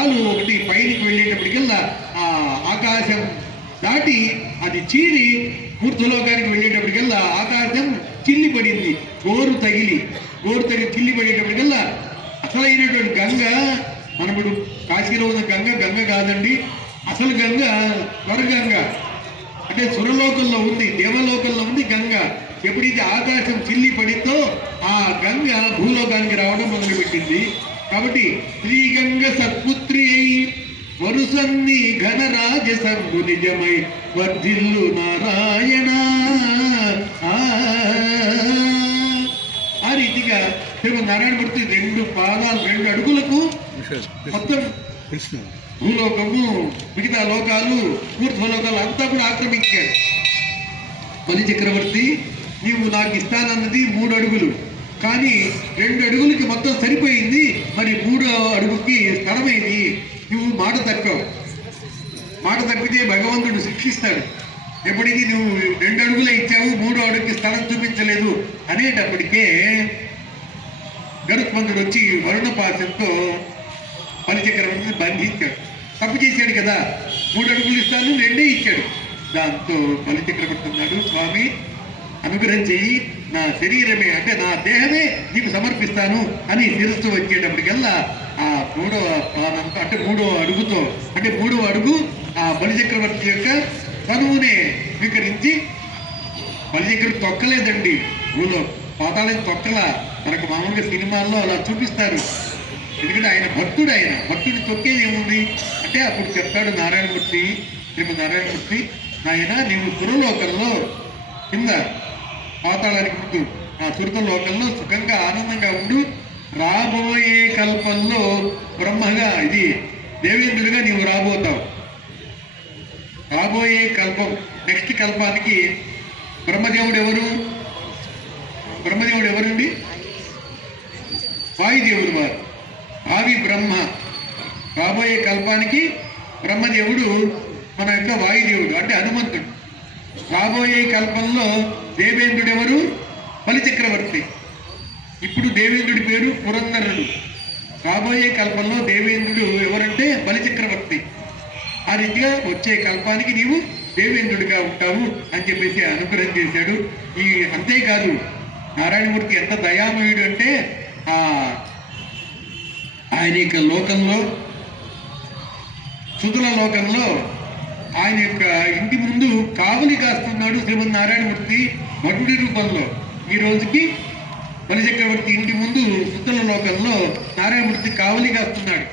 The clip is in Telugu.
కాలు ఒకటి పైకి వెళ్ళేటప్పటికల్లా ఆ ఆకాశం దాటి అది చీరి ఊర్ధ్వలోకానికి వెళ్ళేటప్పటికల్లా ఆకాశం చిల్లి పడింది. గోరు తగిలి చిల్లి పడేటప్పటికల్లా అసలైనటువంటి గంగ మనప్పుడు కాశీలో ఉన్న గంగ కాదండి. అసలు గంగ స్వర్గంగ, అంటే సురలోకంలో ఉంది, దేవలోకంలో ఉంది గంగ. ఎప్పుడైతే ఆకాశం చిల్లి పడిందో ఆ గంగ భూలోకానికి రావడం మొదలుపెట్టింది. కాబట్టి శ్రీగంగ సత్పుత్రి అయి వరుసన్ని ఘనరాజసంగు నిజమై వర్ధిల్లు నారాయణ. ఆ రీతిగా శ్రీమన్నారాయణమూర్తి 2 పాదాలు 2 అడుగులకు మొత్తం భూలోకము, మిగతా లోకాలు, ఊర్ధ్వలోకాలు అంతా కూడా ఆక్రమించాడు. బలి చక్రవర్తి, నీవు నాకు ఇస్తానన్నది 3 అడుగులు, కానీ 2 అడుగులకి మొత్తం సరిపోయింది. మరి 3వ అడుగుకి స్థలమైంది. నువ్వు మాట తప్పితే భగవంతుడు శిక్షిస్తాడు. ఎప్పటికీ నువ్వు 2 అడుగులే ఇచ్చావు, 3వ అడుగుకి స్థలం చూపించలేదు అనేటప్పటికే గరుత్మంతుడు వచ్చి వరుణపాశంతో బలి చక్రవర్తిని బంధించాడు. తప్పు చేశాడు కదా, 3 అడుగులు ఇస్తాను, 2 ఇచ్చాడు. దాంతో బలి చక్రవర్తి అన్నాడు, స్వామి అనుగ్రహం చెయ్యి, నా శరీరమే అంటే నా దేహమే నీకు సమర్పిస్తాను అని శిరస్సు వచ్చేటప్పటికల్లా ఆ 3వ పాదంతో అంటే 3వ అడుగుతో అంటే 3వ అడుగు ఆ బలి చక్రవర్తి యొక్క తనువునే స్వీకరించి, బలి చక్రవర్తి తొక్కలేదండి, భూలో పాతాళం తొక్కలా. మనకు మామూలుగా సినిమాల్లో అలా చూపిస్తారు. ఎందుకంటే ఆయన భక్తుడిని తొక్కేది ఏముంది అంటే అప్పుడు చెప్తాడు నారాయణమూర్తి, శ్రీమన్నారాయణమూర్తి, నాయన నీవు సురలోకంలో కింద పాతాళానికి ముందు ఆ సురత లోకంలో సుఖంగా ఆనందంగా ఉండు. రాబోయే కల్పంలో బ్రహ్మగా ఇది దేవేంద్రుడిగా నీవు రాబోతావు. రాబోయే కల్పం నెక్స్ట్ కల్పానికి బ్రహ్మదేవుడు ఎవరండి? వాయుదేవుడు వారు, భావి బ్రహ్మ. రాబోయే కల్పానికి బ్రహ్మదేవుడు మన యొక్క వాయుదేవుడు అంటే హనుమంతుడు. రాబోయే కల్పంలో దేవేంద్రుడు ఎవరు? బలి చక్రవర్తి. ఇప్పుడు దేవేంద్రుడి పేరు పురంధరుడు. రాబోయే కల్పంలో దేవేంద్రుడు ఎవరంటే బలి చక్రవర్తి. ఆ రీతిగా వచ్చే కల్పానికి నీవు దేవేంద్రుడిగా ఉంటావు అని చెప్పేసి అనుగ్రహం చేశాడు. అంతేకాదు నారాయణమూర్తి ఎంత దయామయుడు అంటే ఆయన యొక్క లోకంలో, సుతుల లోకంలో ఆయన యొక్క ఇంటి ముందు కావలి కాస్తున్నాడు శ్రీమన్నారాయణమూర్తి వరుడి రూపంలో. ఈ రోజుకి బలి చక్రవర్తి ఇంటి ముందు సుతుల లోకంలో నారాయణమూర్తి కావలి కాస్తున్నాడు.